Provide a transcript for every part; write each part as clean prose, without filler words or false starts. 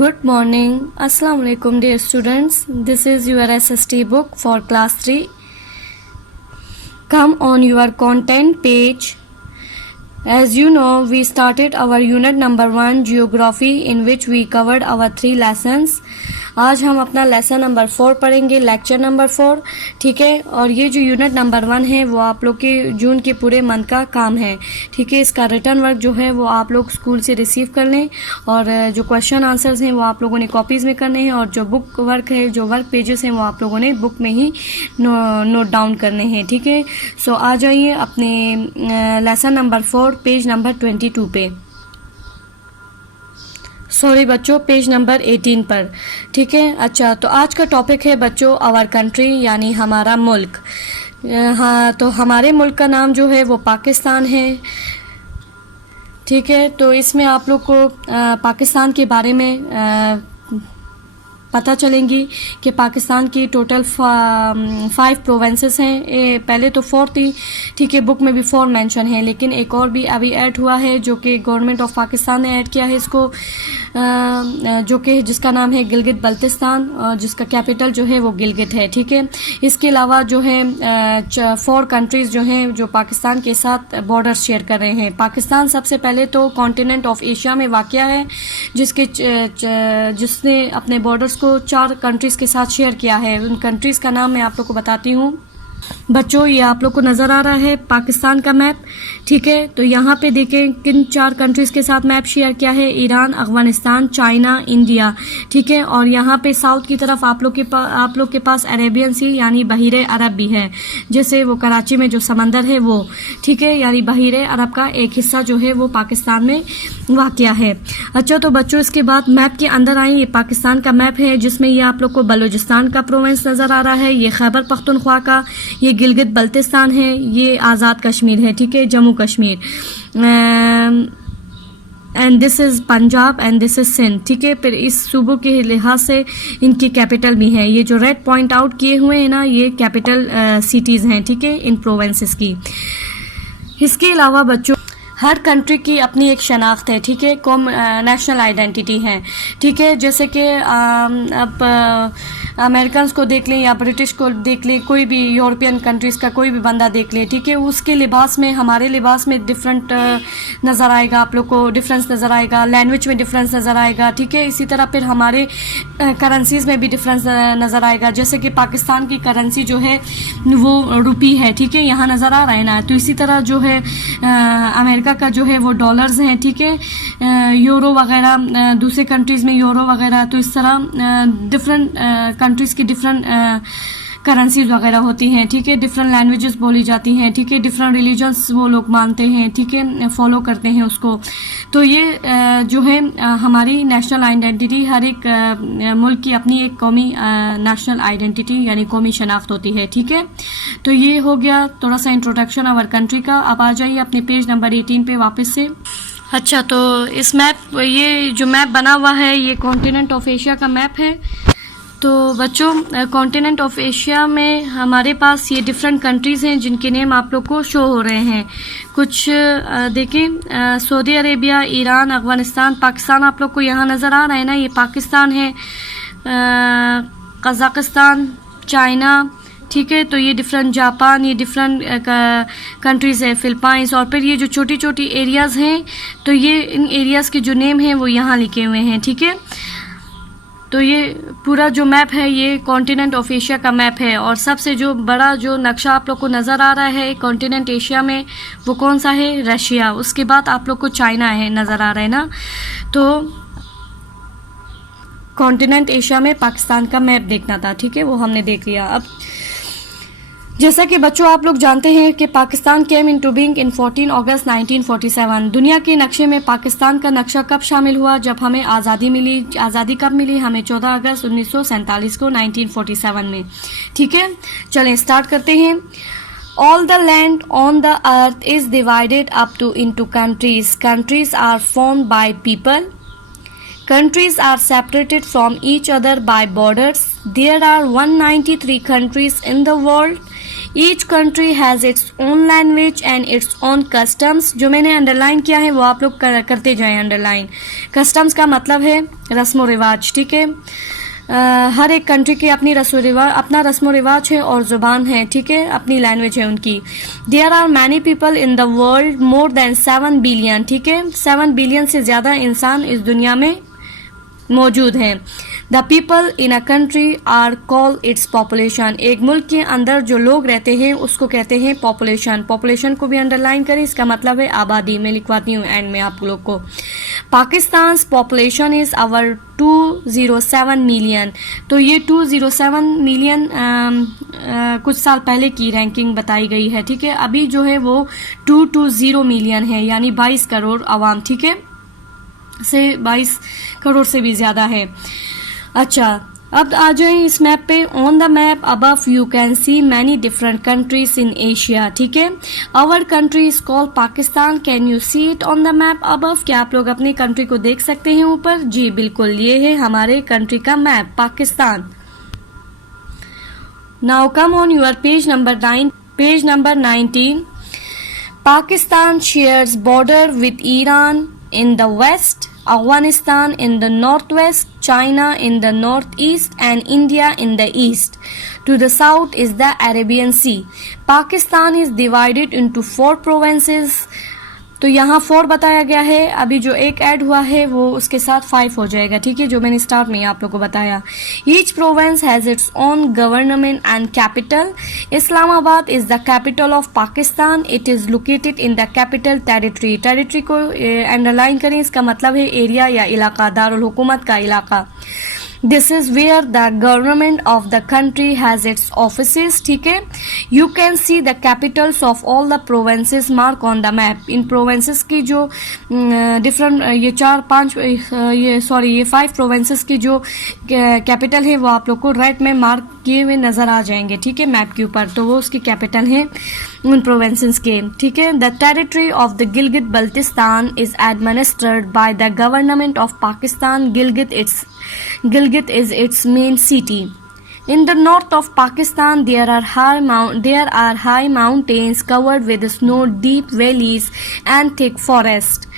Good morning. Assalamu alaikum dear students. This is your SST book for class 3. Come on your content page. As you know, we started our unit number 1 geography in which we covered our 3 lessons. आज हम अपना lesson number 4 पढ़ेंगे, lecture number 4, ठीक है। और ये जो unit number 1 है वो आप लोग के जून के पूरे मंथ का काम है, ठीक है। इसका रिटर्न वर्क जो है वो आप लोग स्कूल से रिसीव कर लें और जो क्वेश्चन आंसर्स हैं वो आप लोगों ने कॉपीज़ में करने हैं और जो बुक वर्क है, जो वर्क पेजेस हैं वो आप लोगों ने बुक में ही नोट डाउन करने हैं, ठीक है। सो आ जाइए अपने लेसन नंबर 4 पेज नंबर 22 पे, सॉरी बच्चों पेज नंबर 18 पर, ठीक है। अच्छा, तो आज का टॉपिक है बच्चों आवर कंट्री, यानी हमारा मुल्क। हाँ, तो हमारे मुल्क का नाम जो है वो पाकिस्तान है, ठीक है। तो इसमें आप लोग को पाकिस्तान के बारे में पता चलेंगी कि पाकिस्तान की टोटल 5 प्रोविंसेस हैं। पहले तो 4 थी, ठीक है, बुक में भी 4 मेंशन है, लेकिन एक और भी अभी ऐड हुआ है जो कि गवर्नमेंट ऑफ पाकिस्तान ने ऐड किया है इसको, जो कि जिसका नाम है गिलगित बल्तिस्तान और जिसका कैपिटल जो है वो गिलगित है, ठीक है। इसके अलावा जो है 4 कंट्रीज़ जो हैं जो पाकिस्तान के साथ बॉर्डर शेयर कर रहे हैं। पाकिस्तान सबसे पहले तो कॉन्टिनेंट ऑफ एशिया में वाक़या है जिसने अपने बॉर्डर्स को 4 कंट्रीज़ के साथ शेयर किया है। उन कंट्रीज़ का नाम मैं आप लोग को बताती हूँ। बच्चों ये आप लोग को नज़र आ रहा है पाकिस्तान का मैप, ठीक है। तो यहाँ पे देखें किन 4 कंट्रीज़ के साथ मैप शेयर किया है, ईरान, अफगानिस्तान, चाइना, इंडिया, ठीक है। और यहाँ पे साउथ की तरफ आप लोग के पास अरेबियन सी यानी बहीरे अरब भी है, जैसे वो कराची में जो समंदर है वो, ठीक है, यानी बहीरे अरब का एक हिस्सा जो है वो पाकिस्तान में वाक़या है। अच्छा, तो बच्चों इसके बाद मैप के अंदर आए, ये पाकिस्तान का मैप है जिसमें ये आप लोग को बलूचिस्तान का प्रोविंस नज़र आ रहा है, ये खैबर पख्तूनख्वा का, ये गिलगित बल्तिस्तान है, ये आज़ाद कश्मीर है, ठीक है, Jammu Kashmir, and this is Punjab and this is Sindh, ठीक है। फिर इस सूबों के लिहाज से इनकी कैपिटल भी है, ये जो रेड पॉइंट आउट किए हुए हैं ना ये कैपिटल सिटीज़ हैं, ठीक है, इन प्रोविंसेस की। इसके अलावा बच्चों हर कंट्री की अपनी एक शनाख्त है, ठीक है, नेशनल आइडेंटिटी है, ठीक है। जैसे कि अब अमेरिकन को देख लें या ब्रिटिश को देख लें, कोई भी यूरोपियन कंट्रीज़ का कोई भी बंदा देख ले, ठीक है, उसके लिबास में हमारे लिबास में डिफरेंट नज़र आएगा, आप लोग को डिफरेंस नज़र आएगा, लैंग्वेज में डिफरेंस नज़र आएगा, ठीक है। इसी तरह फिर हमारे करेंसीज़ में भी डिफरेंस नज़र आएगा। जैसे कि पाकिस्तान की करेंसी जो है वो रुपी है, ठीक है, यहाँ नज़र आ रहा है ना। तो इसी तरह जो है अमेरिका का जो है वो डॉलर्स हैं, ठीक है, यूरो वगैरह, दूसरे कंट्रीज़ में यूरो वगैरह। तो इस तरह डिफरेंट कंट्रीज़ की डिफरेंट करेंसीज वगैरह होती हैं, ठीक है, डिफरेंट लैंग्वेजेस बोली जाती हैं, ठीक है, डिफरेंट रिलीजन्स वो लोग मानते हैं, ठीक है, फॉलो करते हैं उसको। तो ये जो है हमारी नेशनल आइडेंटिटी, हर एक मुल्क की अपनी एक कौमी नेशनल आइडेंटिटी यानी कौमी शनाख्त होती है, ठीक है। तो ये हो गया थोड़ा सा इंट्रोडक्शन आवर कंट्री का। अब आ जाइए अपने पेज नंबर 18 पे वापस से। अच्छा, तो इस मैप, ये जो मैप बना हुआ है ये कॉन्टिनेंट ऑफ एशिया का मैप है। तो बच्चों कॉन्टिनेंट ऑफ एशिया में हमारे पास ये डिफरेंट कंट्रीज़ हैं जिनके नेम आप लोग को शो हो रहे हैं। कुछ देखें, Saudi Arabia, Iran, Afghanistan, Pakistan आप लोग को यहाँ नज़र आ रहा है ना, ये पाकिस्तान है, कज़ाकिस्तान, चाइना, ठीक है। तो ये डिफरेंट, जापान, ये डिफरेंट कंट्रीज़ है, फिलिपाइंस। और फिर ये जो छोटी छोटी एरियाज़ हैं तो ये इन एरियाज़ के जो नेम हैं वो यहाँ लिखे हुए हैं, ठीक है। तो ये पूरा जो मैप है ये कॉन्टिनेंट ऑफ एशिया का मैप है। और सबसे जो बड़ा जो नक्शा आप लोग को नज़र आ रहा है कॉन्टिनेंट एशिया में वो कौन सा है, रशिया। उसके बाद आप लोग को चाइना है नज़र आ रहा है ना। तो कॉन्टिनेंट एशिया में पाकिस्तान का मैप देखना था, ठीक है, वो हमने देख लिया। अब जैसा कि बच्चों आप लोग जानते हैं कि Pakistan came into being in 14 अगस्त 1947। दुनिया के नक्शे में पाकिस्तान का नक्शा कब शामिल हुआ, जब हमें आज़ादी मिली। आज़ादी कब मिली हमें, 14 अगस्त 1947 को, 1947 में, ठीक है। चलें स्टार्ट करते हैं। All the land on the earth is divided up to into countries. Countries are formed by people. Countries are separated from each other by borders. There are 193 countries in the world. Each country has its own language and its own customs. जो मैंने underline किया है वो आप लोग करते जाएं underline. Customs का मतलब है रस्म व रिवाज, ठीक है। हर एक कंट्री की अपनी अपना रस्म व रिवाज है और ज़ुबान है, ठीक है, अपनी लैंग्वेज है उनकी। There are many people in the world, more than 7 billion, ठीक है, 7 बिलियन से ज़्यादा इंसान इस दुनिया में मौजूद हैं। The people in a country are call its population. एक मुल्क के अंदर जो लोग रहते हैं उसको कहते हैं पॉपुलेशन। पॉपुलेशन को भी अंडरलाइन करें, इसका मतलब है आबादी। मैं लिखवाती हूँ एंड में आप लोग को। Pakistan population is our 207 million. तो ये 207 मिलियन कुछ साल पहले की रैंकिंग बताई गई है, ठीक है। अभी जो है वो 220 मिलियन है, यानी 22 करोड़ आवाम, ठीक है, से 22 करोड़ से भी ज़्यादा है। अच्छा, अब आ जाए इस मैप पे। On the map above you can see many different countries in Asia, ठीक है। Our country is called Pakistan. Can you see it on the map above? क्या आप लोग अपनी कंट्री को देख सकते हैं ऊपर? जी बिल्कुल, ये है हमारे कंट्री का map, Pakistan. Now come on your page number 9, page number 19। Pakistan shares border with Iran in the west, Afghanistan in the northwest, China in the northeast, and India in the east. To the south is the Arabian Sea. Pakistan is divided into 4 provinces. तो यहाँ 4 बताया गया है, अभी जो एक add हुआ है वो उसके साथ 5 हो जाएगा, ठीक है, जो मैंने स्टार्ट में आप लोगों को बताया। Each province has its own government and capital. Islamabad is the capital of Pakistan. It is located in the capital territory. Territory को अंडरलाइन करें, इसका मतलब है एरिया या इलाका, दारुल हुकूमत का इलाका। This is where the government of the country has its offices, ठीक है। You can see the capitals of all the provinces mark on the map. इन प्रोविंसेस की जो डिफरेंट ये 5 प्रोविंसेस की जो कैपिटल है वो आप लोग को राइट में मार्क किए हुए नजर आ जाएंगे, ठीक है, मैप के ऊपर। तो वो उसकी कैपिटल है उन प्रोविंसेस के, ठीक है। The territory of the Gilgit Baltistan is administered by the government of Pakistan. Gilgit is its main city. In the north of Pakistan, there are high mountains covered with snow, deep valleys, and thick forest.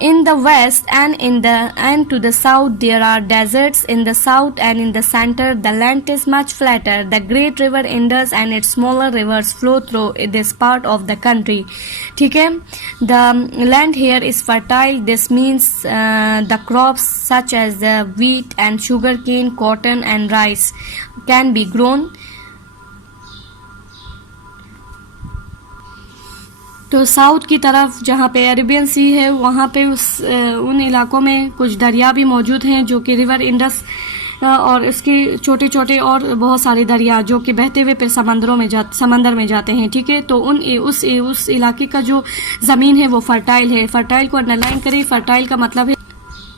In the west and to the south, there are deserts. In the south and in the center, the land is much flatter. The great river Indus and its smaller rivers flow through this part of the country. ठीक है, the land here is fertile. This means the crops such as the wheat and sugarcane, cotton and rice can be grown. तो south की तरफ जहाँ पे Arabian सी है वहाँ पे उन इलाकों में कुछ दरिया भी मौजूद हैं जो कि रिवर इंडस और इसके छोटे छोटे और बहुत सारे दरिया जो कि बहते हुए फिर समंदर में जाते हैं, ठीक है। तो उस इलाके का जो ज़मीन है वो फर्टाइल है। फर्टाइल को अंडरलाइन करें, फर्टाइल का मतलब है,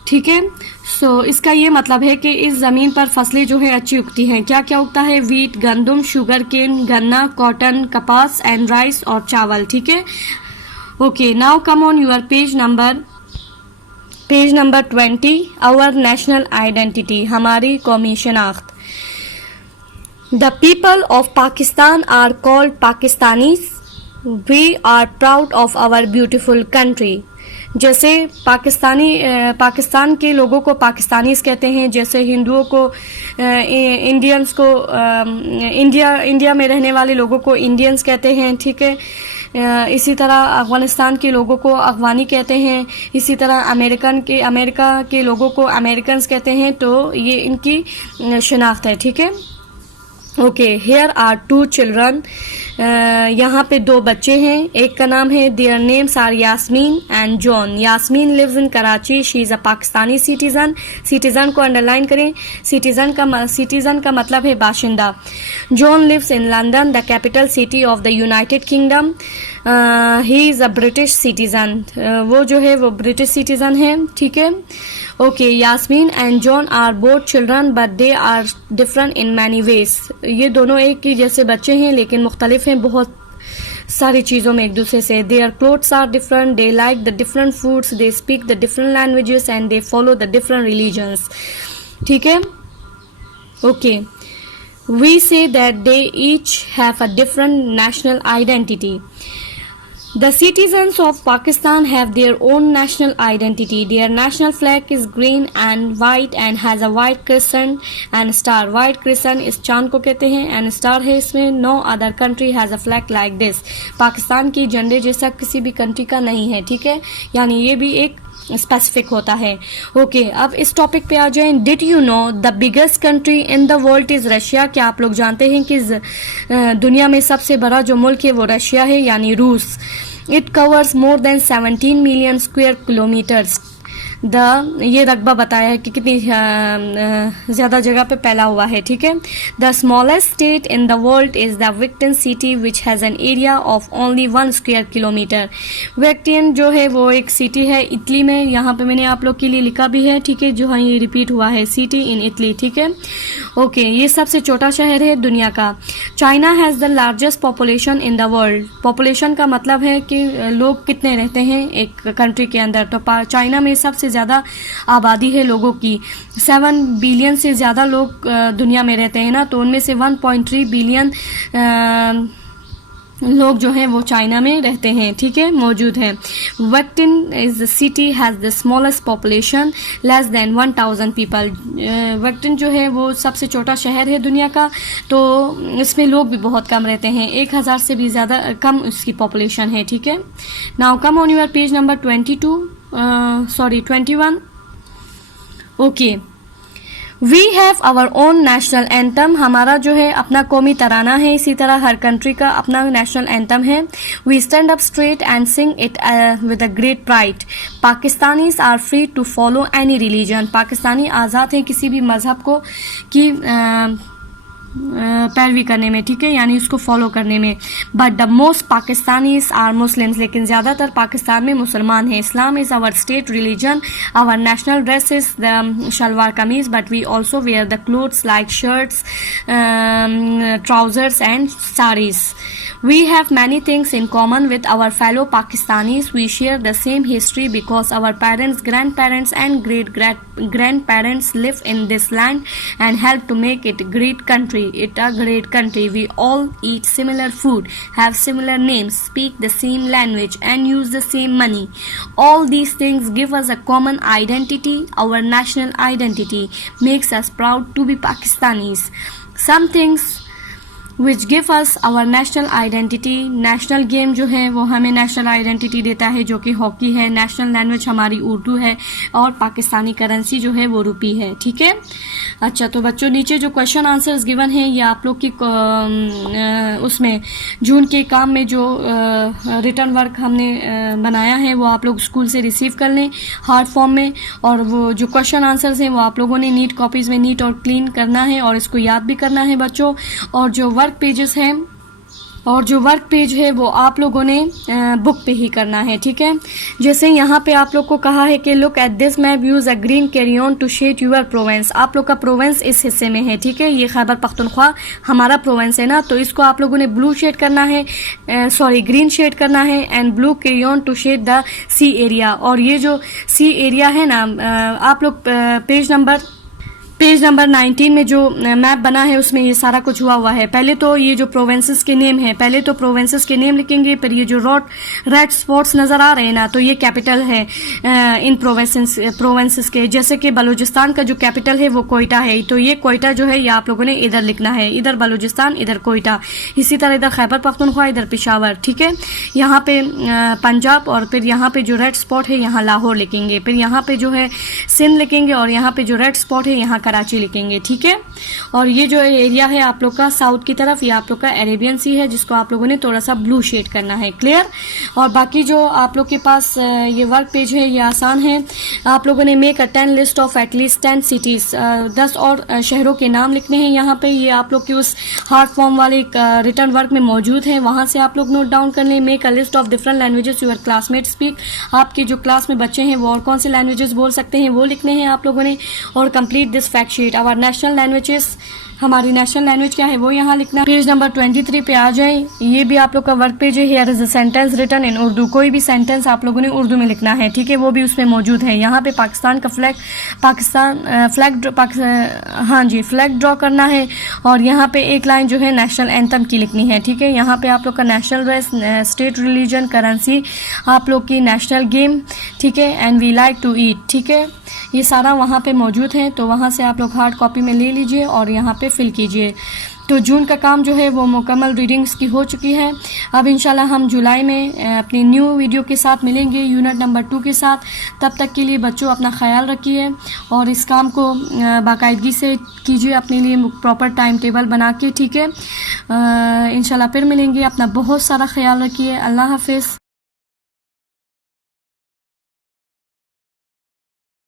ठीक है। सो इसका ये मतलब है कि इस ज़मीन पर फसलें जो है अच्छी उगती हैं। क्या क्या उगता है? वीट, गंदम, शुगर केन, गन्ना, कॉटन, कपास एंड राइस और चावल, ठीक है। Okay, now come on your page number 20। Our national identity, हमारी कौमी शनाख्त। The people of Pakistan are called Pakistanis. We are proud of our beautiful country. जैसे पाकिस्तान के लोगों को पाकिस्तानीज कहते हैं, जैसे हिंदुओं को इंडियंस को इंडिया में रहने वाले लोगों को इंडियंस कहते हैं, ठीक है। इसी तरह अफ़गानिस्तान के लोगों को अफ़गानी कहते हैं। इसी तरह अमेरिका के लोगों को अमेरिकन्स कहते हैं। तो ये इनकी शनाख्त है, ठीक है। Okay, here are 2 children. यहाँ पे 2 बच्चे हैं। एक का नाम है, their names are Yasmin and John. Yasmin lives in Karachi. She is a Pakistani citizen. Citizen को अंडरलाइन करें, सिटीज़न का मतलब है बाशिंदा। John lives in London, the capital city of the United Kingdom. He is a British citizen. वो जो है वो ब्रिटिश सिटीज़न है, ठीक है। Okay, Yasmin and John are both children but they are different in many ways. ये दोनों एक ही जैसे बच्चे हैं लेकिन मुख्तलिफ हैं बहुत सारी चीज़ों में एक दूसरे से। Their clothes are different, they like the different foods, they speak the different languages and they follow the different religions, ठीक है। Okay, we say that they each have a different national identity. The citizens of Pakistan have their own national identity. Their national flag is green and white and has a white crescent and star. White crescent इस चांद को कहते हैं and star है इसमें. No other country has a flag like this. Pakistan की झंडे जैसा किसी भी कंट्री का नहीं है, ठीक है, यानी ये भी एक स्पेसिफिक होता है. ओके, अब इस टॉपिक पे आ जाएं. Did you know the biggest country in the world is Russia? क्या आप लोग जानते हैं कि दुनिया में सबसे बड़ा जो मुल्क है वो रशिया है, यानी रूस. It covers more than 17 million square kilometres. ये रकबा बताया है कि कितनी ज़्यादा जगह पे फैला हुआ है, ठीक है. The smallest state in the world is the विक्टन city which has an area of only 1 square kilometre. विक्टन जो है वो एक सिटी है इटली में. यहाँ पे मैंने आप लोग के लिए लिखा भी है, ठीक है, जो हाँ ये रिपीट हुआ है, सिटी इन इटली, ठीक है. ओके, ये सबसे छोटा शहर है दुनिया का. China has the largest population in the world. Population का मतलब है कि लोग कितने रहते हैं एक कंट्री के अंदर. तो चाइना में सबसे ज़्यादा आबादी है लोगों की. 7 बिलियन से ज़्यादा लोग दुनिया में रहते हैं ना, तो उनमें से 1.3 बिलियन लोग जो हैं वो चाइना में रहते हैं, ठीक है, मौजूद हैं. वक्टिन is the city has the smallest population less than 1000 people. वक्टिन जो है वो सबसे छोटा शहर है दुनिया का, तो इसमें लोग भी बहुत कम रहते हैं. 1000 से भी ज़्यादा कम उसकी पॉपुलेशन है, ठीक है. Now come on your page number 21. Okay, we have our own national anthem. हमारा जो है अपना कौमी तराना है, इसी तरह हर कंट्री का अपना नेशनल एंथम है. We stand up straight and sing it with a great pride. Pakistanis are free to follow any religion. Pakistani आज़ाद हैं किसी भी मज़हब को की पैरवी करने में, ठीक है, यानी उसको फॉलो करने में. But the most Pakistanis are Muslims. लेकिन ज़्यादातर पाकिस्तान में मुसलमान हैं. Islam is our state religion. Our national dress is the shalwar kameez, but we also wear the clothes like shirts, trousers and sarees. We have many things in common with our fellow Pakistanis. We share the same history because our parents, grandparents and great-grandparents live in this land and help to make it a great country. We all eat similar food, have similar names, speak the same language and use the same money. All these things give us a common identity. Our national identity makes us proud to be Pakistanis. Some things which give us our national identity. National game जो है वो हमें national identity देता है, जो कि hockey है. National language हमारी उर्दू है और पाकिस्तानी करेंसी जो है वो रुपी है, ठीक है. अच्छा, तो बच्चों नीचे जो क्वेश्चन आंसर्स गिवन हैं ये आप लोग की उसमें जून के काम में जो रिटर्न वर्क हमने बनाया है वो आप लोग स्कूल से रिसीव कर लें हार्ड फॉर्म में. और वो जो क्वेश्चन आंसर्स हैं वो आप लोगों ने नीट कॉपीज़ में नीट और क्लीन करना है और इसको याद भी करना है बच्चों. और जो वर्क पेजेस हैं और जो वर्क पेज है वो आप लोगों ने बुक पे ही करना है, ठीक है. जैसे यहाँ पे आप लोग को कहा है कि look at this map, use a green crayon to shade your province. आप लोग का प्रोवेंस इस हिस्से में है, ठीक है, ये खैबर पख्तूनख्वा हमारा प्रोवेंस है ना, तो इसको आप लोगों ने ब्लू शेड करना है, ग्रीन शेड करना है and blue crayon to shade the sea area. और ये जो सी एरिया है ना, आप लोग पेज नंबर 19 में जो मैप बना है उसमें ये सारा कुछ हुआ है. पहले तो ये जो प्रोवेंसेस के नेम है, पहले तो प्रोवेंसेस के नेम लिखेंगे, फिर ये जो रेड स्पॉट्स नज़र आ रहे हैं ना, तो ये कैपिटल है इन प्रोवेंसेस के. जैसे कि बलूचिस्तान का जो कैपिटल है वो कोयटा है, तो ये कोयटा जो है ये आप लोगों ने इधर लिखना है, इधर बलूचिस्तान, इधर कोयटा. इसी तरह इधर खैबर पख्तूनख्वा, इधर पेशावर, ठीक है. यहाँ पे पंजाब और फिर यहाँ पे जो रेड स्पॉट है यहाँ लाहौर लिखेंगे, फिर यहाँ पे जो है सिंध लिखेंगे और यहाँ पे जो रेड स्पॉट है यहाँ कराची लिखेंगे, ठीक है. और ये जो एरिया है आप लोग का साउथ की तरफ, ये आप लोग का अरेबियन सी है जिसको आप लोगों ने थोड़ा सा ब्लू शेड करना है, क्लियर. और बाकी जो आप लोग के पास ये वर्क पेज है ये आसान है. आप लोगों ने make a 10 list of at least 10 cities. 10 और शहरों के नाम लिखने हैं यहाँ पे. ये आप लोग के उस हार्ड फॉर्म वाले रिटर्न वर्क में मौजूद है, वहाँ से आप लोग नोट डाउन कर लें. Make a list of different languages your classmate speak. आपके जो क्लास में बच्चे हैं वो और कौन से लैंग्वेजेस बोल सकते हैं वो लिखने हैं आप लोगों ने. और complete this fact sheet. Our national languages, हमारी नेशनल लैंग्वेज क्या है वो यहाँ लिखना। पेज नंबर 23 पे आ जाएं, ये भी आप लोग का वर्क पेज है। Here is a sentence written in Urdu, कोई भी सेंटेंस आप लोगों ने उर्दू में लिखना है, ठीक है, वो भी उसमें मौजूद है। यहाँ पे पाकिस्तान का फ्लैग, हाँ जी, फ्लैग ड्रॉ करना है। और यहाँ पे एक लाइन जो है नेशनल एंथम की लिखनी है, ठीक है। यहाँ पे आप लोग का national dress, state religion, currency, आप लोग की नेशनल गेम, ठीक है, and we like to eat, ठीक है, ये सारा वहाँ पे मौजूद है। तो वहाँ से आप लोग हार्ड कॉपी में ले लीजिए और यहाँ पे फिल कीजिए। तो जून का काम जो है वो मुकम्मल रीडिंग्स की हो चुकी है। अब इंशाल्लाह हम जुलाई में अपनी न्यू वीडियो के साथ मिलेंगे, यूनिट नंबर 2 के साथ। तब तक के लिए बच्चों अपना ख्याल रखिए और इस काम को बाकायदगी से कीजिए, अपने लिए प्रॉपर टाइम टेबल बना के, ठीक है। इंशाल्लाह फिर मिलेंगे, अपना बहुत सारा ख्याल रखिए। अल्लाह हाफिज़।